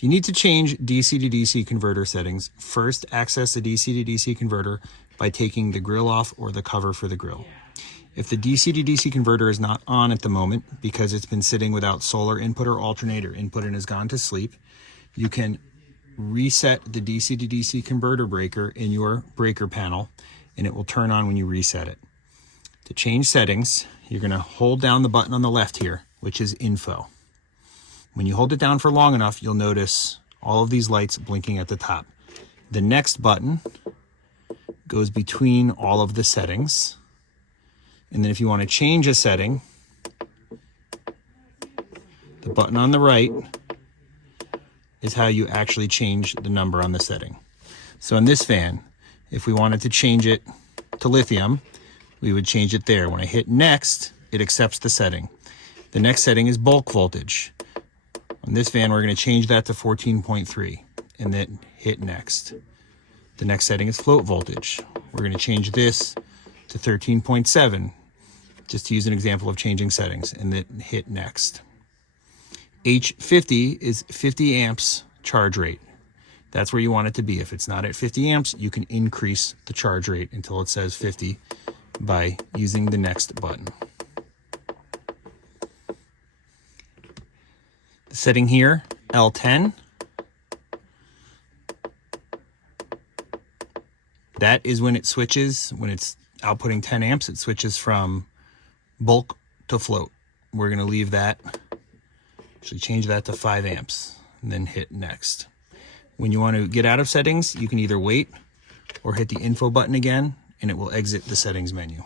If you need to change DC to DC converter settings, first access the DC to DC converter by taking the grill off or the cover for the grill. If the DC to DC converter is not on at the moment because it's been sitting without solar input or alternator input and has gone to sleep, you can reset the DC to DC converter breaker in your breaker panel and it will turn on when you reset it. To change settings, you're going to hold down the button on the left here, which is Info. When you hold it down for long enough, you'll notice all of these lights blinking at the top. The next button goes between all of the settings. And then if you want to change a setting, the button on the right is how you actually change the number on the setting. So in this fan, if we wanted to change it to lithium, we would change it there. When I hit next, it accepts the setting. The next setting is bulk voltage. On this fan, we're going to change that to 14.3 and then hit next. The next setting is float voltage. We're going to change this to 13.7, just to use an example of changing settings, and then hit next. H50 is 50 amps charge rate. That's where you want it to be. If it's not at 50 amps, you can increase the charge rate until it says 50 by using the next button. The setting here, L10, that is when it switches, when it's outputting 10 amps, it switches from bulk to float. We're going to leave that, actually change that to 5 amps, and then hit next. When you want to get out of settings, you can either wait or hit the info button again, and it will exit the settings menu.